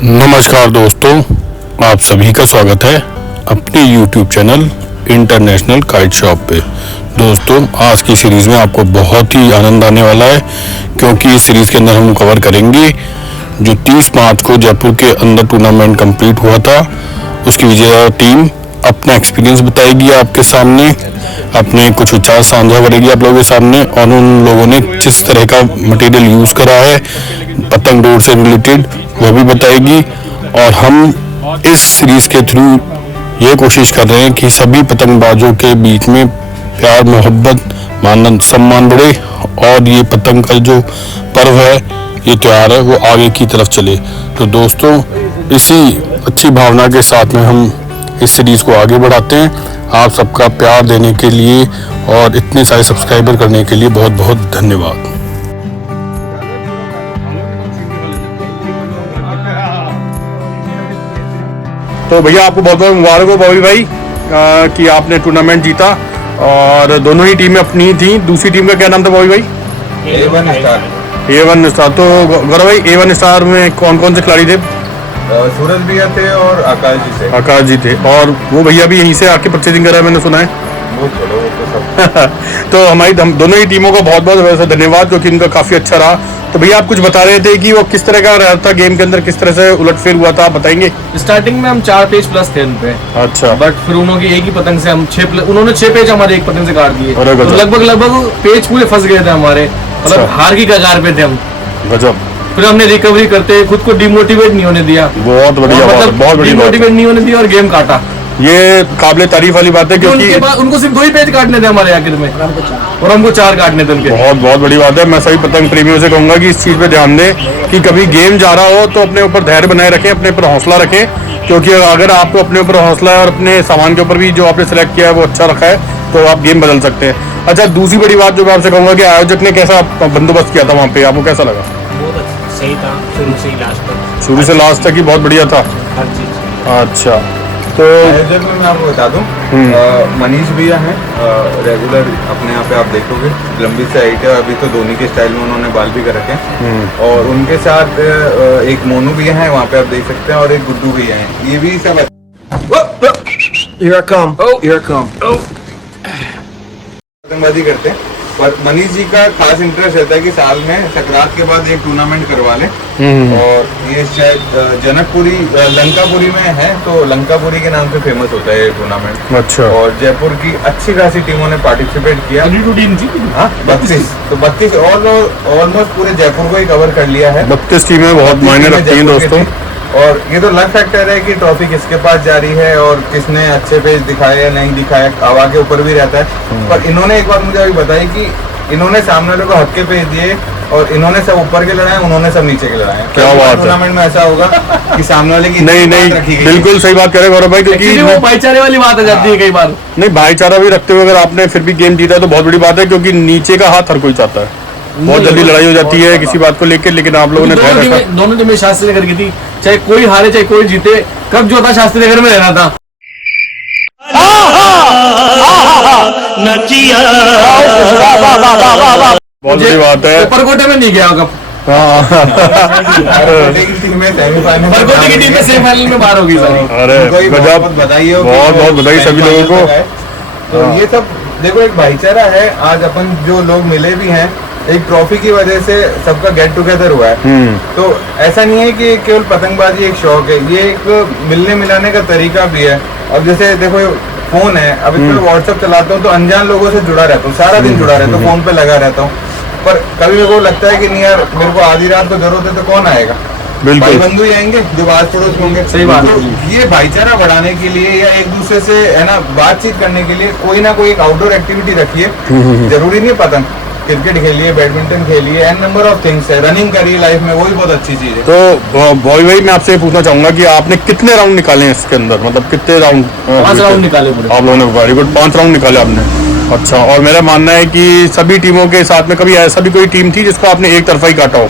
नमस्कार दोस्तों, आप सभी का स्वागत है अपने YouTube channel international kite shop पे। दोस्तों, आज की सीरीज़ में आपको बहुत ही आनंद आने वाला है, क्योंकि इस सीरीज़ के अंदर हम कवर करेंगे जो 30 मार्च को जयपुर के अंदर टूर्नामेंट कंप्लीट हुआ था। उसकी विजेता टीम अपना एक्सपीरियंस बताएगी आपके सामने, अपने कुछ विचार साझा करेगी आप लोगों के सामने, और उन लोगों ने जिस तरह का मटेरियल यूज़ करा है पतंग डोर से रिलेटेड वो भी बताएगी। और हम इस सीरीज़ के थ्रू ये कोशिश कर रहे हैं कि सभी पतंगबाजों के बीच में प्यार, मोहब्बत, मान सम्मान बढ़े और ये पतंग का जो पर्व है, ये त्यौहार है, वो आगे की तरफ चले। तो दोस्तों, इसी अच्छी भावना के साथ में हम इस सीरीज़ को आगे बढ़ाते हैं। आप सबका प्यार देने के लिए और इतने सारे सब्सक्राइबर करने के लिए बहुत बहुत धन्यवाद। तो भैया, आपको बहुत बहुत मुबारक हो बॉबी भाई कि आपने टूर्नामेंट जीता, और दोनों ही टीमें अपनी थी। दूसरी टीम का क्या नाम था बॉबी भाई? A1 star. A1 star. तो गौरव भाई, A1 स्टार में कौन कौन से खिलाड़ी थे? सूरज भैया थे और आकाश जी थे। आकाश जी थे, और वो भैया भी यहीं से आके परचेजिंग करा है, मैंने सुना है। वो चलो, वो तो सब तो हमारी दोनों ही टीमों का बहुत बहुत वैसे धन्यवाद, क्योंकि इनका काफ़ी अच्छा रहा। तो भैया, आप कुछ बता रहे थे कि वो किस तरह का रहा था गेम के अंदर, किस तरह से उलटफेर हुआ था, आप बताएंगे? स्टार्टिंग में हम 4 पेज प्लस थे उनपे। अच्छा। बट फिर उन्होंने एक ही पतंग से हम 6 उन्होंने 6 पेज हमारे एक पतंग से काट दिए। अरे गजब। तो लगभग पेज पूरे फंस गए थे हमारे, मतलब अच्छा। हार की कगार पे थे हम। गजब। फिर हमने रिकवरी करते खुद को डिमोटिवेट नहीं होने दिया। बहुत बढ़िया, मतलब बहुत बढ़िया। डिमोटिवेट नहीं होने दिया और गेम काटा। ये काबिले तारीफ वाली बात है, क्योंकि उनके बाद उनको सिर्फ 2 ही पेज काटने थे हमारे आखिर में, और हमको 4 काटने थे उनके। बहुत बहुत बड़ी बात है। मैं सभी पतंग प्रेमियों से कहूंगा कि इस चीज़ पे ध्यान दें कि कभी गेम जा रहा हो तो अपने ऊपर धैर्य बनाए रखें, अपने ऊपर हौसला रखें, क्योंकि अगर आपको अपने ऊपर हौसला है और अपने सामान के ऊपर भी जो आपने सेलेक्ट किया है वो अच्छा रखा है, तो आप गेम बदल सकते हैं। अच्छा, दूसरी बड़ी बात जो मैं आपसे कहूँगा कि आयोजक ने कैसा बंदोबस्त किया था वहाँ पे, आपको कैसा लगा? बहुत सही था, शुरू से ही लास्ट तक। शुरू से लास्ट तक ही बहुत बढ़िया था। हर चीज़। अच्छा, तो आयोजक में मैं आपको बता दूं, मनीष भैया हैं, रेगुलर अपने यहाँ पे आप देखोगे लंबी से हाइट है। अभी तो धोनी के स्टाइल में उन्होंने बाल भी कर रखे हैं। और उनके साथ एक मोनू भैया हैं, वहाँ पे आप देख सकते हैं, और एक गुड्डू भैया हैं। ये भी सब पतंगबाजी करते हैं। पर मनीष जी का खास इंटरेस्ट रहता है कि साल में संक्रांत के बाद एक टूर्नामेंट करवा लें। और ये शायद जनकपुरी लंकापुरी में है, तो लंकापुरी के नाम से फेमस होता है ये टूर्नामेंट। अच्छा। और जयपुर की अच्छी खासी टीमों ने पार्टिसिपेट किया। 32, तो 32 ऑलमोस्ट पूरे जयपुर को ही कवर कर लिया है। 32 टीमें बहुत मायने रखती हैं दोस्तों। और ये तो लक फैक्टर है कि ट्रॉफी किसके पास जा रही है और किसने अच्छे पेज दिखाए या नहीं दिखाए, हवा के ऊपर भी रहता है। पर इन्होंने एक बात मुझे अभी बताई कि इन्होंने सामने वाले को हक के पेज दिए, और इन्होंने सब ऊपर के लड़ाए, उन्होंने सब नीचे के लड़ाए। क्या बात है। टूर्नामेंट में ऐसा होगा कि सामने वाले की नहीं, बिल्कुल सही बात कह रहे हैं गौरव भाई, क्योंकि वो भाईचारे वाली बात आ जाती है कई बार। नहीं, भाईचारा भी रखते हुए अगर आपने फिर भी गेम जीता है तो बहुत बड़ी बात है, क्योंकि नीचे का हाथ हर कोई चाहता है। बहुत जल्दी लड़ाई हो जाती है किसी बात को लेकर, लेकिन आप लोगों ने धैर्य रखा। दोनों टीमें शास्त्री नगर की थी, चाहे कोई हारे चाहे कोई जीते, कब जो था शास्त्री नगर में रहना था। बहुत बड़ी बात है। परकोटे में नहीं गया कब। परकोटे की टीम में सेमीफाइनल, परकोटे की टीम में सेमीफाइनल में बाहर होगी सारी। अरे गजब, बधाई हो, बहुत बहुत बधाई सभी लोगों को। तो ये सब देखो, एक भाईचारा है। आज अपन जो लोग मिले भी हैं, एक ट्रॉफी की वजह से सबका गेट टुगेदर हुआ है। तो ऐसा नहीं है कि केवल पतंगबाजी एक शौक है, ये एक मिलने मिलाने का तरीका भी है। अब जैसे देखो, फोन है, अब इसमें व्हाट्सएप चलाता हूँ तो अनजान लोगों से जुड़ा रहता हूँ, सारा दिन जुड़ा रहता हूँ, फोन पे लगा रहता हूँ। पर कभी मेरे को लगता है कि नहीं यार, मेरे को आधी रात तो जरूरत है, तो कौन आएगा? भाई बंधु ही आएंगे जो आस पड़ोस में होंगे। सही बात तो ये भाईचारा बढ़ाने के लिए या एक दूसरे से है ना बातचीत करने के लिए कोई ना कोई एक आउटडोर एक्टिविटी रखिए। जरूरी नहीं है पतंग, क्रिकेट खेलिए, बैडमिंटन खेलिए, एन नंबर ऑफ थिंग्स है, रनिंग करिए लाइफ में, वो भी बहुत अच्छी चीज है। तो बॉय भाई, मैं आपसे पूछना चाहूंगा कि आपने कितने राउंड निकाले हैं इसके अंदर, मतलब कितने राउंड? 5 राउंड निकाले पूरे। आप लोगों ने वेरी गुड, 5 राउंड निकाले आपने। अच्छा, और मेरा मानना है कि सभी टीमों के साथ में कभी ऐसा भी कोई टीम थी जिसको आपने एक तरफा ही काटा हो,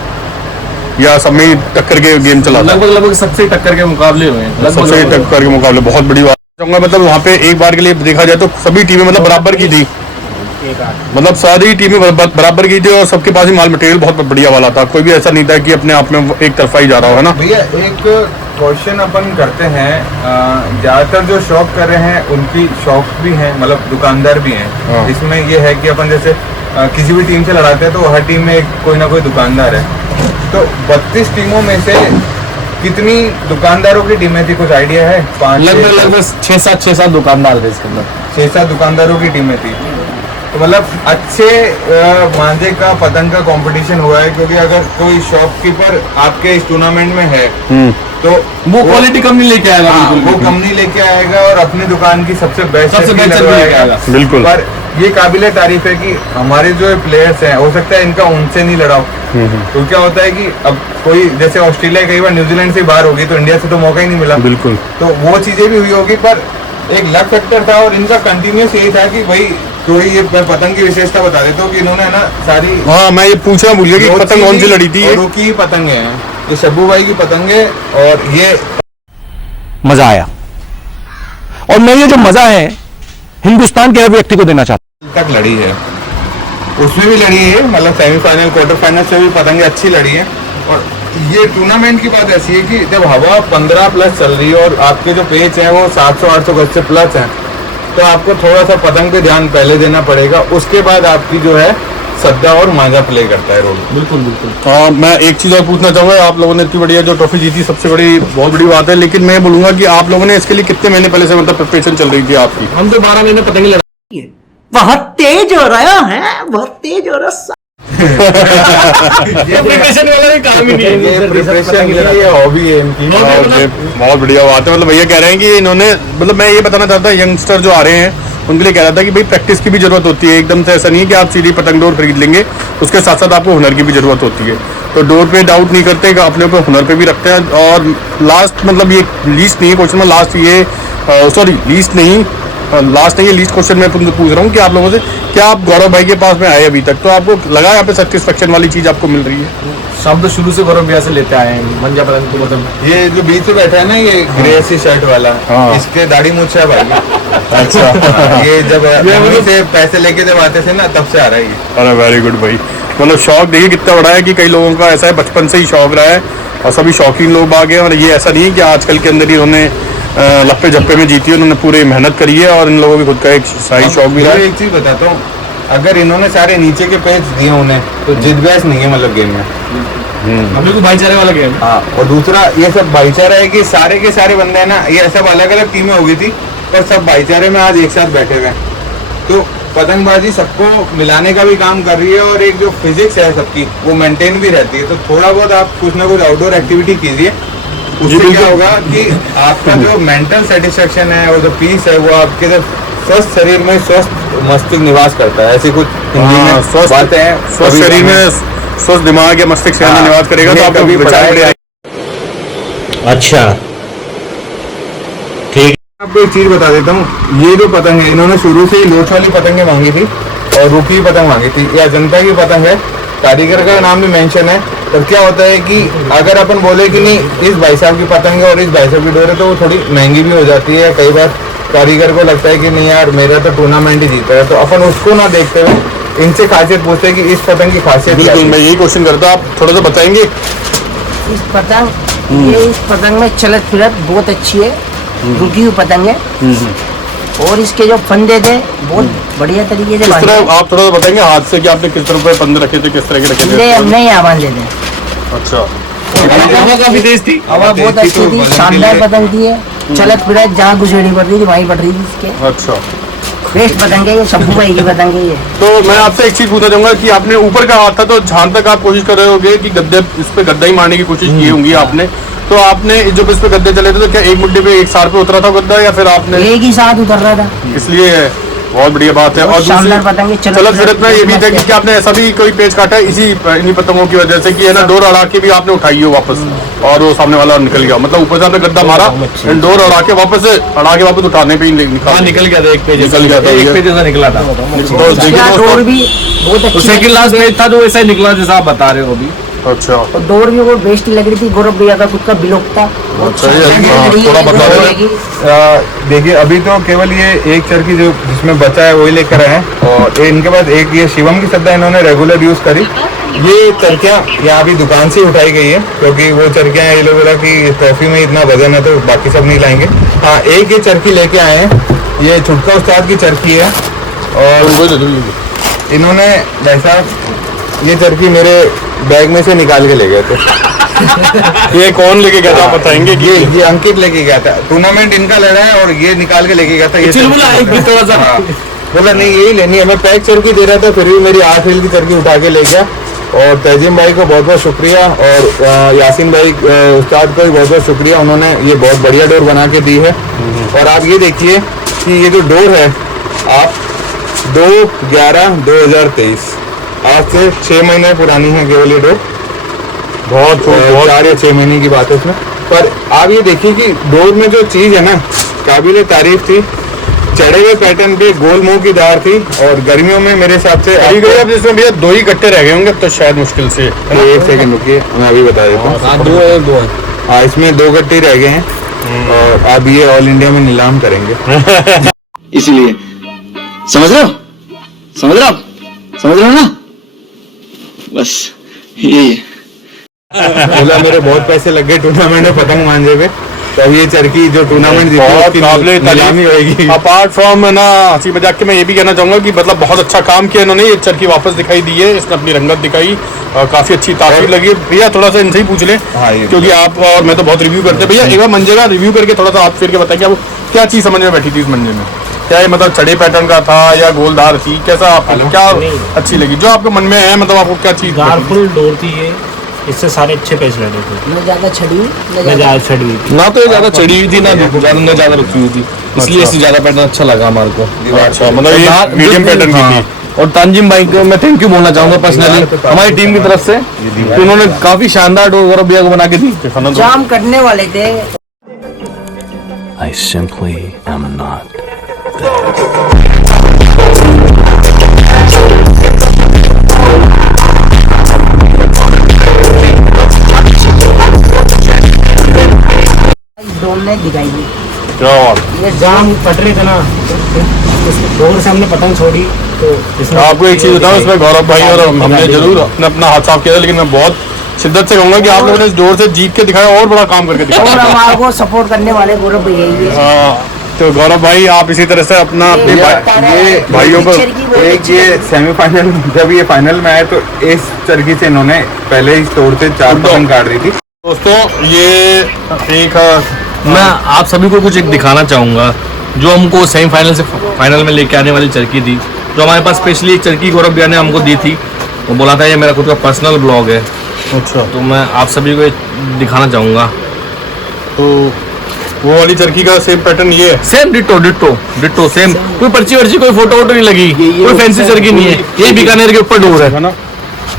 या सब में टक्कर के गेम चला? लगभग सबसे टक्कर के मुकाबले हुए हैं। सबसे टक्कर के मुकाबले, बहुत बड़ी बात। मतलब वहाँ पे एक बार के लिए देखा जाए तो सभी टीमें मतलब बराबर की थी। एक 8। मतलब सारी टीमें बराबर की थी और सबके पास ही माल मटेरियल बहुत बढ़िया वाला था, कोई भी ऐसा नहीं था कि अपने आप में एक तरफा ही जा रहा हो, है ना? भैया एक क्वेश्चन अपन करते हैं, ज्यादातर जो शॉप कर रहे हैं उनकी शॉप भी हैं, मतलब दुकानदार भी हैं। हाँ। इसमें ये है कि अपन जैसे किसी भी टीम से लड़ाते हैं तो हर टीम में कोई ना कोई दुकानदार है। तो 32 टीमों में से कितनी दुकानदारों की टीमें थी, कुछ आइडिया है? 5 लगभग 6-7 दुकानदार थे इसके अंदर। 6-7 दुकानदारों की टीमें थी। तो मतलब अच्छे मांझे का पतंग का कंपटीशन हुआ है, क्योंकि अगर कोई शॉपकीपर आपके इस टूर्नामेंट में है तो वो क्वालिटी कम नहीं लेके आएगा, हाँ, बिल्कुल वो भी। कम नहीं लेके आएगा और अपनी दुकान की सबसे बेस्ट सबसे बेस्ट चीज़ लेके आएगा। बिल्कुल। पर ये काबिले तारीफ है कि हमारे जो प्लेयर्स हैं, हो सकता है इनका उनसे नहीं लड़ाओ। तो क्या होता है कि अब कोई जैसे ऑस्ट्रेलिया कई बार न्यूजीलैंड से बाहर होगी तो इंडिया से तो मौका ही नहीं मिला। बिल्कुल। तो वो चीजें भी हुई होगी, पर एक लक फैक्टर था और इनका कंटिन्यूस यही था कि भाई थोड़ी ये पतंग की विशेषता बता देता हूँ कि इन्होंने है ना सारी हाँ, मैं ये पूछना भूल गया कि पतंग कौन सी लड़ी थी ये? औरों की पतंगे हैं, ये शब्बू भाई की पतंग है और ये मजा आया और मैं ये जो मजा है हिंदुस्तान के हर व्यक्ति को देना चाहता हूं। तक लड़ी है, उसमें भी लड़ी है, मतलब सेमीफाइनल क्वार्टर फाइनल से भी पतंगे अच्छी लड़ी है। और ये टूर्नामेंट की बात ऐसी है कि जब हवा 15 प्लस चल रही है और आपके जो पेच हैं वो 700-800 गज से प्लस हैं, तो आपको थोड़ा सा पतंग पे ध्यान पहले देना पड़ेगा, उसके बाद आपकी जो है सद्दा और मांझा प्ले करता है रोल। बिल्कुल बिल्कुल। हाँ, मैं एक चीज़ और पूछना चाहूँगा, आप लोगों ने इतनी बढ़िया जो ट्रॉफी जीती, सबसे बड़ी बहुत बड़ी बात है, लेकिन मैं बोलूँगा कि आप लोगों ने इसके लिए कितने महीने पहले से मतलब प्रिपरेशन चल रही थी आपकी? हम तो 12 महीने पतंग लड़ा। बहुत तेज हो रहा है, बहुत तेज हो रहा। ये प्रिपरेशन वाला भी काम ही नहीं है। ये प्रिपरेशन ये हॉबी है इनकी। हाँ, ओके, बहुत बढ़िया बात है। मतलब भैया कह रहे हैं कि इन्होंने, मतलब मैं ये बताना चाहता हूँ यंगस्टर जो आ रहे हैं उनके लिए कह रहा था कि भाई प्रैक्टिस की भी जरूरत होती है, एकदम से ऐसा नहीं है कि आप सीधी पतंग डोर खरीद लेंगे, उसके साथ साथ आपको हुनर की भी जरूरत होती है। तो डोर पे डाउट नहीं करते, अपने ऊपर हुनर पे भी रखते हैं। और लास्ट, मतलब ये लीस्ट नहीं है क्वेश्चन में, लास्ट ये सॉरी लीस्ट नहीं, लास्ट नहीं, ये लीस्ट क्वेश्चन मैं तुमसे पूछ रहा हूँ कि आप लोगों से, क्या आप गौरव भाई के पास में आए अभी तक, तो आपको लगा यहाँ पे सेटिस्फेक्शन वाली चीज आपको मिल रही है? शब्द शुरू से गौरव भैया से लेते आए हैं, मंजा पतंग को मतलब। ये जो बीच में बैठा है ना, ये ग्रे सी शर्ट वाला, हाँ। इसके दाढ़ी मूंछ है भाई। अच्छा। ये जब मम्मी से पैसे लेके जब आते थे ना, तब से आ रहा है ये। अरे वेरी गुड भाई, मतलब शौक देखिए कितना बड़ा है कि कई लोगों का ऐसा है बचपन से ही शौक रहा है और सभी शौकीन लोग आ गए। और ये ऐसा नहीं है कि आजकल के अंदर ही उन्होंने लप्पे झप्पे में जीती है, उन्होंने पूरी मेहनत करी है और इन लोगों की खुद का एक शाही शौक भी रहा है। एक चीज बताता हूँ, अगर इन्होंने सारे नीचे के पेज दिए उन्हें तो जिद बहस नहीं है, मतलब गेम में। हम लोग भाईचारे वाला गेम। हाँ, और दूसरा ये सब भाईचारा है कि सारे के सारे बंदे हैं ना, ये सब अलग अलग टीमें हो गई थी पर सब भाईचारे में आज एक साथ बैठे हुए हैं। तो पतंगबाजी सबको मिलाने का भी काम कर रही है और एक जो फिजिक्स है सबकी वो मेंटेन भी रहती है। तो थोड़ा बहुत आप कुछ ना कुछ आउटडोर एक्टिविटी कीजिए, उससे क्या होगा कि आपका जो मेंटल सेटिस्फेक्शन है और जो पीस है वो आपके जब स्वस्थ शरीर में स्वस्थ मस्तिष्क निवास करता है। ऐसी कुछ हिंदी में स्वस्थ बातें हैं, स्वस्थ कभी शरीर हमें- में स्वस्थ दिमाग या मस्तिष्क में निवास करेगा तो ये आपको कभी विचार पढ़ाया बढ़िया। अच्छा ठीक। आपको एक चीज बता देता हूँ, ये जो पतंग है इन्होंने शुरू से ही लोच वाली पतंगें मांगी थी और रुकी पतंग मांगी थी। यह जनता की पतंग है, कारीगर का नाम भी मेंशन है। और क्या होता है कि अगर अपन बोले कि नहीं इस भाई साहब की पतंग है और इस भाई साहब की डोर है, तो वो थोड़ी महंगी भी हो जाती है। कई बार कारीगर को लगता है कि नहीं यार मेरा तो टूर्नामेंट ही जीता है, तो अपन उसको ना देखते हुए इनसे खासियत पूछते हैं कि इस पतंग की खासियत क्या बिल्कुल, है। मैं यही क्वेश्चन करता, आप थोड़ा सा बताएंगे? इस पतंग ये इस पतंग में चलत फिरत बहुत अच्छी है, रुकी हुई पतंग है। और इसके जो फंदे थे बहुत बढ़िया तरीके से किस बांधे तरह, आप थोड़ा सा बताएंगे हाथ से कि आपने किस तरह पे पंद्रह रखे थे, किस तरह के रखे फंदे थे? हमने यहाँ बांध लेते हैं। अच्छा, हवा काफी तेज थी। हवा बहुत अच्छी थी, शानदार पतंग थी है। चलत फिरत जहाँ घुसेड़ी पड़ रही थी वहीं पड़ रही थी इसके। अच्छा। बेस्ट पतंग है ये, शब्बू भाई की पतंग है ये। तो मैं आपसे एक चीज पूछना चाहूंगा कि आपने ऊपर का हाथ था, तो जहां तक आप कोशिश कर रहे होगे कि गद्दे, इस पे गद्दा ही मारने की कोशिश की होंगी आपने, तो आपने जब इस पे गद्दे चले थे तो क्या एक मुट्ठी पे एक सार पे उतरा था गद्दा या फिर आपने, एक ही साथ उतर रहा था। इसलिए बहुत बढ़िया बात है। और बहुत शानदार पतंग है, चलत फिरत में ये भी था कि क्या आपने ऐसा भी कोई पेच काटा है इन्हीं पतंगों की वजह से कि है ना, डोर अड़ा के भी आपने उठाई हो वापस और वो सामने वाला निकल गया, मतलब ऊपर से आपने गद्दा मारा, डोर अड़ा के वापस उठाने पे ही हाँ, निकल गया था एक पेज, निकल गया था, एक पेज ऐसा निकला था। तो देखिए इसका डोर दोस्तों, भी बहुत तो अच्छी सेकंड लास्ट पेज था जो ऐसा ही निकला जैसा आप बता रहे हो अभी। अच्छा और डोर भी वो बेस्ट लग रही थी, गौरव भैया का खुद का बिलोक था। अच्छा, ये थोड़ा बता देना। देखिए अभी तो केवल ये एक चरखी जो जिसमें बचा है वही लेकर आए हैं, और इनके बाद एक ये शिवम की सद्दा इन्होंने रेगुलर यूज करी। ये चरखियाँ यहाँ अभी दुकान से उठाई गई है, क्योंकि वो चरखियाँ ये लोग बोला कि ट्रॉफी में इतना वजन है तो बाकी सब नहीं लाएंगे। हाँ, एक ये चरखी लेके आए हैं, ये छुटका उस्ताद की चरखी है। और इन्होंने वैसा ये चरखी मेरे बैग में से निकाल के ले गए थे। ये कौन लेके गया था आप बताएंगे? ये अंकित लेके गया था, टूर्नामेंट इनका लड़ा है और ये निकाल के लेके गया था। ये थोड़ा सा हाँ, बोला नहीं यही लेनी है। मैं पैक चरखी दे रहा था, फिर भी मेरी 8 हील की चरखी उठा के ले गया। और तजीम भाई को बहुत बहुत शुक्रिया, और यासीन भाई उस्ताद को भी बहुत बहुत शुक्रिया, उन्होंने ये बहुत बढ़िया डोर बना के दी है। और आप ये देखिए कि ये जो डोर है, आप 2/11/2023, आज से 6 महीने पुरानी है केवल ये डोर। बहुत 4 या 6 महीने की बात है इसमें। पर आप ये देखिए कि डोर में जो चीज़ है ना, काबिल तारीफ थी। चढ़े हुए पैटर्न पे गोल मुंह की दार थी, और गर्मियों में मेरे हिसाब से अब जिसमें भैया 2 ही कट्टे रह गए होंगे तो शायद मुश्किल से। एक सेकंड रुकिए, मैं अभी बता देता हूँ। 2 हाँ, इसमें 2 गट्टे रह गए हैं, और अब ये ऑल इंडिया में नीलाम करेंगे। इसीलिए समझ रहे हो, समझ रहे हो, समझ रहे हो ना, बस यही है। बोला मेरे बहुत पैसे लग गए टूर्नामेंट में पतंग मांझे पे, तो अब ये चरखी जो टूर्नामेंट नीलामी होगी। अपार्ट फ्रॉम ना हंसी मजाक के, मैं ये भी कहना चाहूंगा कि मतलब बहुत अच्छा काम किया इन्होंने। ये चरखी वापस दिखाई दी है, इसने अपनी रंगत दिखाई, काफी अच्छी तासीर लगी। भैया थोड़ा सा इनसे ही पूछ ले, हाँ, ये क्योंकि आप और मैं तो बहुत रिव्यू करते हैं। भैया एक बार मंजे का रिव्यू करके थोड़ा सा हाथ फेर के बताइए, आपको क्या चीज समझ में बैठी थी इस मंजे में? क्या ये मतलब चढ़े पैटर्न का था या गोलदार थी? कैसा आपको क्या अच्छी लगी, जो आपके मन में है? मतलब आपको क्या चीज? गारफुल डोर थी ये, इससे सारे अच्छे पैसे लगे थे। न ज्यादा छड़ी न ज्यादा छड़ी हुई थी, ना तो ये ज्यादा चढ़ी हुई थी ना ज्यादा रखी हुई थी, इसलिए इससे ज्यादा पैटर्न अच्छा लगा हमारे को। अच्छा, मतलब ये मीडियम पैटर्न की थी। और तानजिम भाई को मैं थैंक यू बोलना चाहूंगा पर्सनली, हमारी टीम की तरफ से, तो उन्होंने काफी शानदार डोर गौरव भैया को बना के दी। जाम करने वाले थे। I simply am not. Door ने दिखाई दी। क्या बात? ये जाम पट रहे थे ना, डोर से हमने पतंग छोड़ी तो इसमें आपको एक चीज बताऊं, इसमें गौरव भाई और हमने जरूर अपना हाथ साफ किया था, लेकिन मैं बहुत शिद्दत से कहूंगा कि आप लोगों ने इस डोर से जीत के दिखाया और बड़ा काम करके और दिखाया। हमारे को सपोर्ट करने वाले गौरव भैया ही है। हाँ, तो गौरव भाई आप इसी तरह से अपना अपने ये भाइयों को एक ये सेमीफाइनल, जब ये फाइनल में आए तो इस चरखी से इन्होंने पहले ही तोड़ से 4 पतंग काट दी थी। दोस्तों, ये एक मैं आप सभी को कुछ एक दिखाना चाहूँगा, जो हमको सेमीफाइनल से फाइनल में लेके आने वाली चरखी थी, जो हमारे पास स्पेशली एक चरखी गौरव भैया ने हमको दी थी। वो बोला था ये मेरा खुद का पर्सनल ब्लॉग है, अच्छा, तो मैं आप सभी को ये दिखाना चाहूँगा। तो वो वाली चरखी का सेम पैटर्न ये है? Same ditto ditto ditto same, कोई पर्ची वर्ची कोई फोटो वोटो नहीं लगी, कोई फैंसी चरखी नहीं है। ये बीकानेर के ऊपर डोर है ना,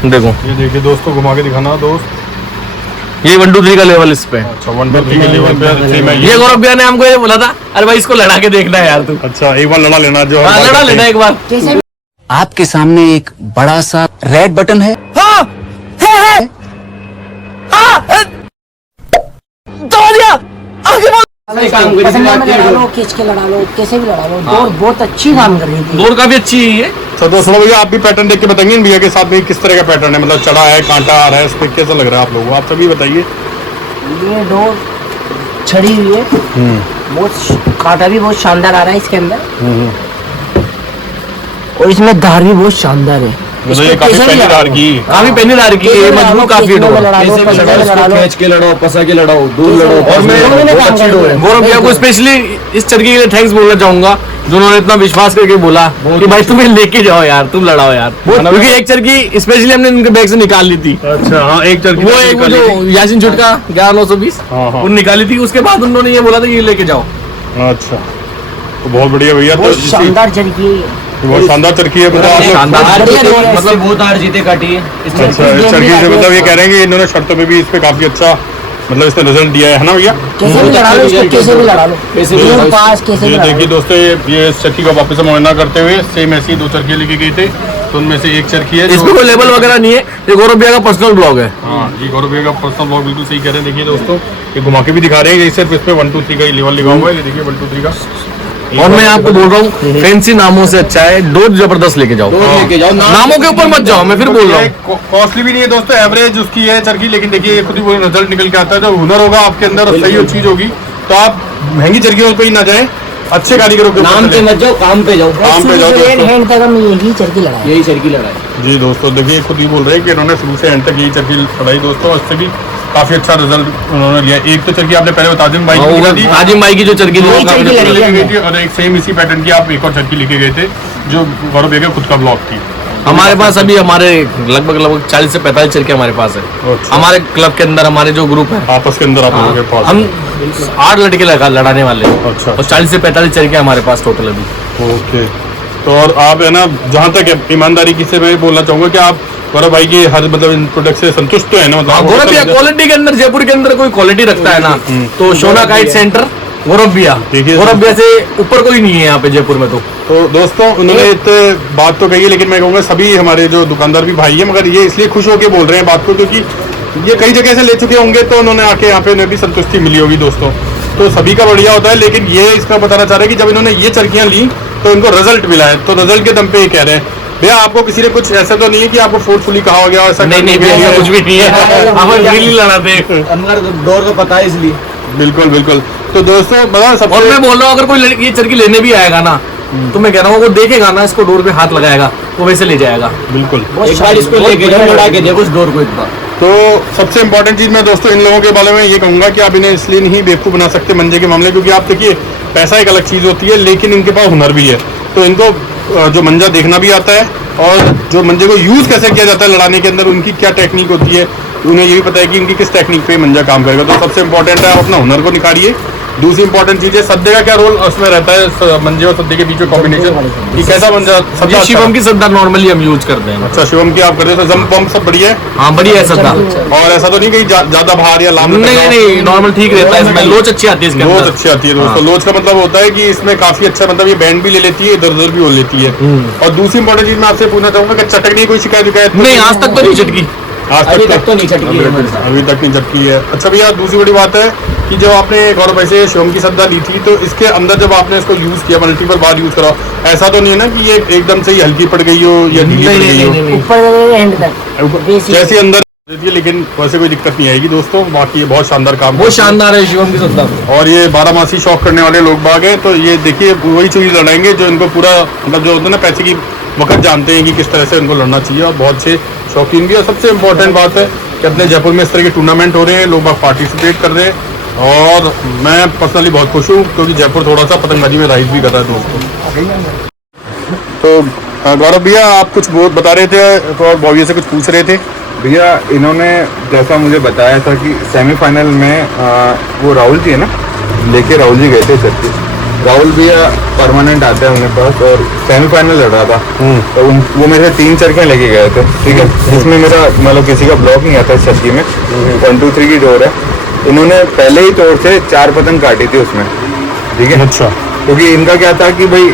देखो, ये देखिए दोस्तों, घुमा के दिखाना दोस्त। ये 1 2 3 का लेवल इस पे। अच्छा, 1 2 3 के लेवल पे सेम है ये गौरव भैया ने हमको ये बोला था, अरे भाई इसको लड़ा के देखना है यार तू। अच्छा, एक बार लड़ा लेना, जो हाँ, लड़ा लेना एक बार। कैसे भी आपके सामने एक बड़ा सा रेड बटन है। पतंगा में लड़ा लो, खींच के लड़ा लो, कैसे भी लड़ा लो, डोर बहुत अच्छी काम कर रही थी। डोर काफी अच्छी है ये। तो दोस्तों भैया आप भी पैटर्न देख के बताएंगे इन भैया के साथ में किस तरह का पैटर्न है, मतलब चढ़ा है, कांटा आ रहा है, इस पे कैसा लग रहा है आप लोगों को? आप सभी बताइए। ये डोर छड़ी हुई है, बहुत कांटा भी बहुत शानदार आ रहा है इसके अंदर, और इसमें धार भी बहुत शानदार है। मतलब ये काफी पेनीदार की, काफी पेनीदार की है, मजबूत काफी है डोर। खींच के लड़ाओ, पसा के लड़ाओ, दूर लड़ाओ। और मैं गौरव भैया को स्पेशली इस चरखी के लिए थैंक्स बोलना चाहूंगा, जो उन्होंने इतना विश्वास करके बोला कि भाई तुम्हें लेके जाओ यार, तुम लड़ाओ यार, क्योंकि एक चरखी स्पेशली हमने उनके बैग से निकाल ली थी। अच्छा, हाँ, एक चरखी वो एक जो यासीन छुटका 11920 हाँ, हाँ। वो निकाली थी, उसके बाद उन्होंने ये बोला था ये लेके जाओ। अच्छा, तो बहुत बढ़िया भैया। तो बहुत शानदार चरखी है ये। बहुत शानदार चरखी है, मतलब आप लोग शानदार मतलब बहुत हार जीते काटी है। अच्छा, इस चरखी से मतलब ये कह रहे हैं कि इन्होंने शर्तों पे भी इस पे काफी अच्छा मतलब इसने रिजल्ट दिया है ना भैया? कैसे भी लड़ा लो इसको, कैसे भी लड़ा लो, कैसे भी गेम लड़ा लो। पास कैसे भी ये लड़ा देखिए लो। दोस्तों, ये इस चरखी का वापस से मुआयना करते हुए सेम ऐसी 2 चरखियाँ लेके गए थे, तो उनमें से एक चरखी है इसमें कोई लेबल वगैरह नहीं है, ये गौरव भैया का पर्सनल ब्लॉग है। हाँ जी, गौरव भैया का पर्सनल ब्लॉग बिल्कुल सही कह रहे हैं। देखिए दोस्तों, ये घुमा के भी दिखा रहे हैं, ये सिर्फ इस पे 1 2 3 का ही लेवल लिखा हुआ है। ये देखिए 1 2 3 का। और मैं आपको बोल रहा हूँ, फैंसी नामों से अच्छा है डोर जबरदस्त लेके जाओ, नामों के ऊपर मत जाओ, मैं फिर बोल रहा हूँ। कॉस्टली भी नहीं है दोस्तों, एवरेज उसकी है चरखी, लेकिन देखिए खुद ही वो रिजल्ट निकल के आता है। जब हुनर होगा आपके अंदर और सही चीज होगी तो आप महंगी चरखियों पे ही ना जाए, अच्छे कारीगरों के नाम पे मत जाओ, काम पे जाओ। काम पे जाओ दोस्तों। हैंड तक हम यही चरखी लगाए। यही चरखी लगाए। जी दोस्तों, देखिए खुद ही बोल रहे हैं कि इन्होंने शुरू से एंड तक यही चरखी चढ़ाई दोस्तों, इससे भी काफी अच्छा रिजल्ट उन्होंने लिया। एक तो चरखी आपने पहले ताजिम भाई की दिखा दी, आजिम भाई की जो चरखी वही चरखी लगी लेके गई है। थी, और एक सेम इसी पैटर्न की आप एक और चरखी लेके गए थे जो गौरव भैया का खुद का ब्लॉग थी। हमारे पास अभी हमारे लगभग 40 से 45 चरखे हमारे पास है। अच्छा। हमारे क्लब के अंदर हमारे जो ग्रुप है, आपस के अंदर आप लोगों के पास हम 8 लड़के लड़ाने वाले हैं। अच्छा। और 40 से 45 चरखे हमारे पास टोटल अभी। ओके, तो और आप है ना, जहाँ तक है, ईमानदारी की से मैं बोलना चाहूंगा कि आप गौरव भाई के हर मतलब इन प्रोडक्ट से संतुष्ट तो है ना? मतलब गौरव भैया क्वालिटी के अंदर, जयपुर के अंदर कोई क्वालिटी रखता है ना तो शोना काइट सेंटर गौरव भैया। देखिए, गौरव भैया से ऊपर कोई नहीं है यहाँ पे जयपुर में। तो दोस्तों उन्होंने इतने बात तो कही है, लेकिन मैं कहूँगा सभी हमारे जो दुकानदार भी भाई है, मगर ये इसलिए खुश होकर बोल रहे हैं बात को, क्योंकि ये कई जगह से ले चुके होंगे तो उन्होंने आके यहाँ पे उन्हें भी संतुष्टि मिली होगी दोस्तों। तो सभी का बढ़िया होता है, लेकिन ये इसका बताना चाह रहे हैं कि जब इन्होंने ये चरखियाँ ली तो इनको रिजल्ट मिला है, तो रिजल्ट के दम पे ये कह रहे हैं। भैया आपको किसी ने कुछ ऐसा तो नहीं है कि आपको फोर्सफुली कहा हो गया ऐसा? नहीं भैया कुछ भी नहीं है, हम रियली लड़ाते हैं। अंदर डोर का पता है इसलिए। बिल्कुल बिल्कुल। तो दोस्तों बता और सबसे मैं बोल रहा हूँ, अगर कोई लड़की ये चरखी लेने भी आएगा ना तो मैं कह रहा हूँ वो देखेगा ना, इसको डोर पे हाथ लगाएगा वो वैसे ले जाएगा। बिल्कुल। एक बार इसको लेके जाओ, लड़ा के देखो इस डोर को एक बार। तो सबसे इम्पोर्टेंट चीज़ मैं दोस्तों इन लोगों के बारे में ये कहूँगा कि आप इन्हें इसलिए नहीं बेवकूफ़ बना सकते मंजे के मामले, क्योंकि आप देखिए पैसा एक अलग चीज़ होती है, लेकिन इनके पास हुनर भी है। तो इनको जो मंजा देखना भी आता है, और जो मंजे को यूज़ कैसे किया जाता है लड़ाने के अंदर, उनकी क्या टेक्निक होती है, उन्हें ये भी पता है कि इनकी किस टेक्निक पे मंजा काम करेगा। तो सबसे इम्पोर्टेंट है आप अपना हुनर को निखारिए। दूसरी इंपॉर्टेंट चीज है सद्दे का क्या रोल उसमें रहता है, मंजे और सद्दे के बीच में कॉम्बिनेशन, कि कैसा मंजा सद्दा? ये शिवम की सद्दा नॉर्मली हम यूज करते हैं। अच्छा, शिवम की आप करते हो, जम बम सब बढ़िया है? हाँ बढ़िया है सद्दा। और ऐसा तो नहीं कहीं ज्यादा भार या लाम? नहीं नॉर्मल ठीक रहता है, इसमें लोच अच्छी आती है इसके लोच अंदर। अच्छी आती है दोस्तों। लोच का मतलब होता है कि इसमें काफी अच्छा, मतलब ये बैंड भी ले लेती है, इधर उधर भी हो लेती है। और दूसरी इंपॉर्टेंट चीज मैं आपसे पूछना चाहूंगा कि चटकने की कोई शिकायत नहीं, आज तक तो नहीं चटकी। आज तक तो नहीं चटकी है, अभी तक नहीं चटकी है। अच्छा भैया, दूसरी बड़ी बात है कि जब आपने गौरव भाई से शिवम की सद्दा ली थी, तो इसके अंदर जब आपने इसको यूज किया, मल्टीपल बार यूज करा, ऐसा तो नहीं है ना कि ये एकदम से ही हल्की पड़ गई हो या ढीली पड़ गई हो? ऊपर एंड तक जैसे अंदर देती है, लेकिन वैसे कोई दिक्कत नहीं आएगी दोस्तों। बाकी ये बहुत शानदार काम, बहुत शानदार है शिवम की सद्दा। और ये 12 शौक करने वाले लोग बाग हैं, तो ये देखिए वही चीज लड़ाएंगे जो इनको पूरा मतलब जो होता है ना, पैसे की वक्त जानते हैं कि किस तरह से उनको लड़ना चाहिए, और बहुत से शौकीन भी। और सबसे इम्पोर्टेंट बात है कि अपने जयपुर में इस तरह के टूर्नामेंट हो रहे हैं, लोग बाग पार्टिसिपेट कर रहे हैं, और मैं पर्सनली बहुत खुश हूँ क्योंकि जयपुर थोड़ा सा पतंगबाजी में राइज भी कर रहा है दोस्तों। तो गौरव भैया आप कुछ बहुत बता रहे थे, तो और भैया से कुछ पूछ रहे थे। भैया इन्होंने जैसा मुझे बताया था कि सेमीफाइनल में वो राहुल जी है ना, लेके राहुल जी गए थे चर्ची। राहुल भैया परमानेंट आते हैं उनके पास, और सेमीफाइनल लड़ रहा था, तो वो मेरे 3 चरखियाँ लेके गए थे, ठीक है, जिसमें मेरा मतलब किसी का ब्लॉक नहीं आता इस चरखी में। 1 2 3 की डोर है, इन्होंने पहले ही तोड़ से 4 पतंग काटी थी उसमें, ठीक है। अच्छा। क्योंकि इनका क्या था कि भाई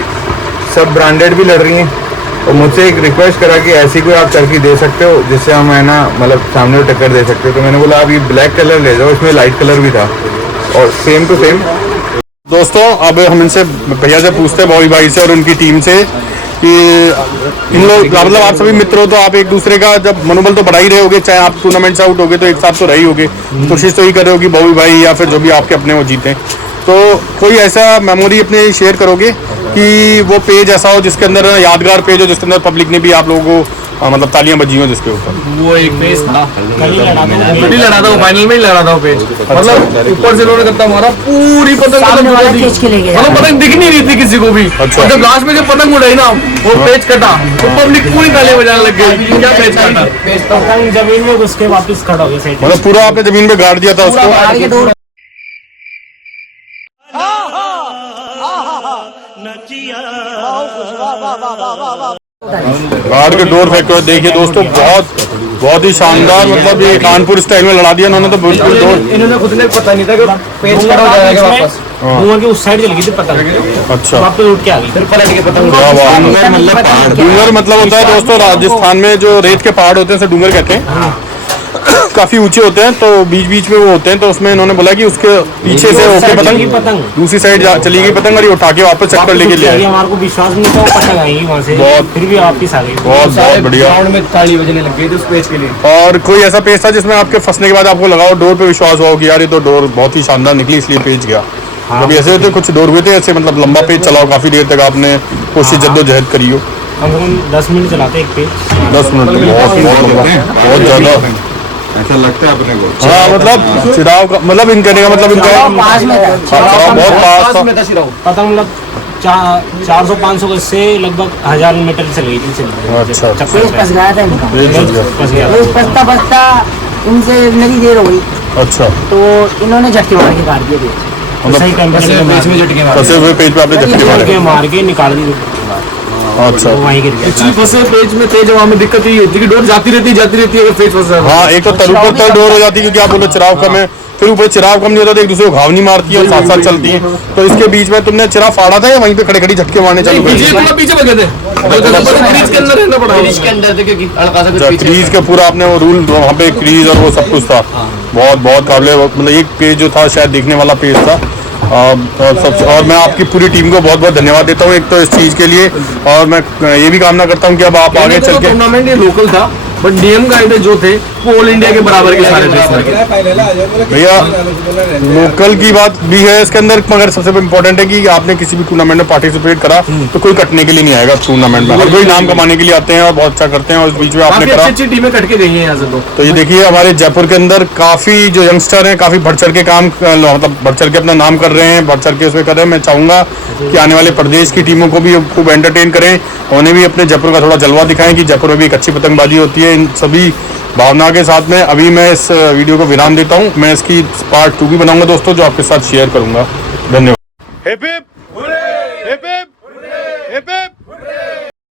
सब ब्रांडेड भी लड़ रही हैं, और मुझसे एक रिक्वेस्ट करा कि ऐसी कोई आप चरखी दे सकते हो जिससे हम है ना मतलब सामने टक्कर दे सकते हो। तो मैंने बोला आप ये ब्लैक कलर ले जाओ, इसमें लाइट कलर भी था, और सेम टू सेम। दोस्तों अब हम इनसे भैया से पूछते हैं, बॉबी भाई से और उनकी टीम से, कि इन लोग मतलब आप सभी मित्र हो तो आप एक दूसरे का जब मनोबल तो बढ़ा ही रहे होगे, चाहे आप टूर्नामेंट से आउट होगे तो एक साथ तो रहे ही होगे, कोशिश तो ही कर रहे हो कि बॉबी भाई या फिर जो भी आपके अपने वो जीते। तो कोई ऐसा मेमोरी अपने शेयर करोगे कि वो पेज ऐसा हो जिसके अंदर यादगार पेज हो, जिसके अंदर पब्लिक ने भी आप लोगों को मतलब तालियां बजी हो जिसके ऊपर? वो एक पेज था, कभी लड़ा था, वो फाइनल में ही लड़ा था वो पेज। मतलब ऊपर से उन्होंने गत्ता मारा, पूरी पतंग सामने वाला खींच के ले गया। मतलब पतंग दिख नहीं रही थी किसी को भी। अच्छा। और जब लास्ट में जब पतंग उड़ाई ना, वो पेज कटा, तो पब्लिक पूरी तालियां बजाने लग गई, क्या पेज काटा। पतंग जमीन में घुस के वापस खड़ा हो गया साइड। मतलब पूरा आपने जमीन पे गाड़ दिया था उसको? आगे डोर गाड़ के डोर फेंको। देखिए दोस्तों, बहुत बहुत ही शानदार, मतलब ये कानपुर स्टाइल में लड़ा दिया इन्होंने तो बिल्कुल दो। इन्होंने खुद ने पता नहीं था कि पेज कट हो जाएगा वापस। धुआं की उस साइड चल गई थी पतंग, अच्छा, वापस उठ के आ गई, फिर पलट के पतंग। डूंगर मतलब होता है दोस्तों, राजस्थान में जो रेत के पहाड़ होते हैं उसे डूंगर कहते हैं। काफी ऊंचे होते हैं, तो बीच बीच में वो होते हैं, तो उसमें इन्होंने बोला कि उसके पीछे से होके पतंग दूसरी साइड चली गई पतंग, और ये उठा के वापस चक्कर लेके ले आए। हमारे को विश्वास नहीं था वो पतंग आएगी वहाँ से, बहुत- फिर भी वापस आ गई। बहुत बहुत बढ़िया। ग्राउंड में ताली बजने लग गई थी उस पेज के लिए। और कोई ऐसा पेज था जिसमें आपके फंसने के बाद आपको लगा हो डोर पे विश्वास हुआ कि यार ये तो डोर बहुत ही शानदार निकली इसलिए पेज गया? कभी ऐसे होते कुछ डोर हुए थे ऐसे, मतलब लंबा पेज चलाओ, काफी देर तक आपने कोशिश जद्दोजहद करी हो? कम से कम 10 मिनट चलाते एक पेज। 10 मिनट, बहुत ज्यादा। ऐसा लगता है अपने को। हाँ, मतलब चिराव का मतलब इन कहने का मतलब इनका पास में था। चिराव बहुत पास था। पतंग मतलब 400-500 से लगभग 1000 मीटर चल गई थी। अच्छा, पेज फंस गया था इनका, फंस गया। पेज फंसता फंसता इनसे मेरी देर हो गई, अच्छा, तो इन्होंने झटके मार के काट दिए पेज। मतलब सही टाइम पे पेज में झटके मारे। फंसे हुए पेज पे आपने झटके मारे? मार के निकाल दी, अच्छा, तो वहीं गिर गया। एक्चुअली फंसे पेज में तेज हवा में दिक्कत यही होती है कि डोर जाती रहती है अगर पेज फंसा है। हाँ, एक तो तर ऊपर तर डोर हो जाती है क्योंकि आप बोलो चिराव कम है, फिर ऊपर चिराव कम नहीं होता तो एक दूसरे को घाव नहीं मारती है और साथ साथ चलती है। तो इसके बीच में तुमने चिराव फाड़ा था या वहीं पे खड़े खड़ी झटके मारने चालू कर दिए? थोड़ा पीछे भगे थे, ब्रिज के अंदर रहना पड़ा। ब्रिज के अंदर थे क्योंकि हल्का सा कुछ अच्छा, पीछे क्रीज के पूरा आपने वो रूल वहाँ पे क्रीज और वो सब कुछ था। बहुत बहुत काबिल, मतलब एक पेज जो था शायद देखने वाला पेज था। और मैं आपकी पूरी टीम को बहुत बहुत धन्यवाद देता हूँ एक तो इस चीज़ के लिए, और मैं ये भी कामना करता हूँ कि अब आप आगे चल के। टूर्नामेंट ये लोकल था, बट डीएम गाइड जो थे वो ऑल इंडिया के बराबर के सारे थे इसमें। भैया लोकल की बात भी है इसके अंदर, मगर सबसे इम्पोर्टेंट है कि आपने किसी भी टूर्नामेंट में पार्टिसिपेट करा तो कोई कटने के लिए नहीं आएगा टूर्नामेंट में, हर कोई नाम कमाने के लिए आते हैं और बहुत अच्छा करते हैं, और इस बीच में आपने करा। अच्छी टीमें कट के गई हैं यहाँ से। तो ये देखिए हमारे जयपुर के अंदर काफ़ी जो यंगस्टर हैं काफ़ी बढ़ चढ़ के काम, मतलब बढ़ चढ़ के अपना नाम कर रहे हैं, बढ़ चढ़ के उसमें कर रहे हैं। मैं चाहूँगा कि आने वाले प्रदेश की टीमों को भी खूब एंटरटेन करें, उन्हें भी अपने जयपुर का थोड़ा जलवा दिखाएं कि जयपुर में भी एक अच्छी पतंगबाजी होती है। इन सभी भावना के साथ में अभी मैं इस वीडियो को विराम देता हूँ। मैं इसकी पार्ट 2 भी बनाऊंगा दोस्तों, जो आपके साथ शेयर करूंगा। धन्यवाद।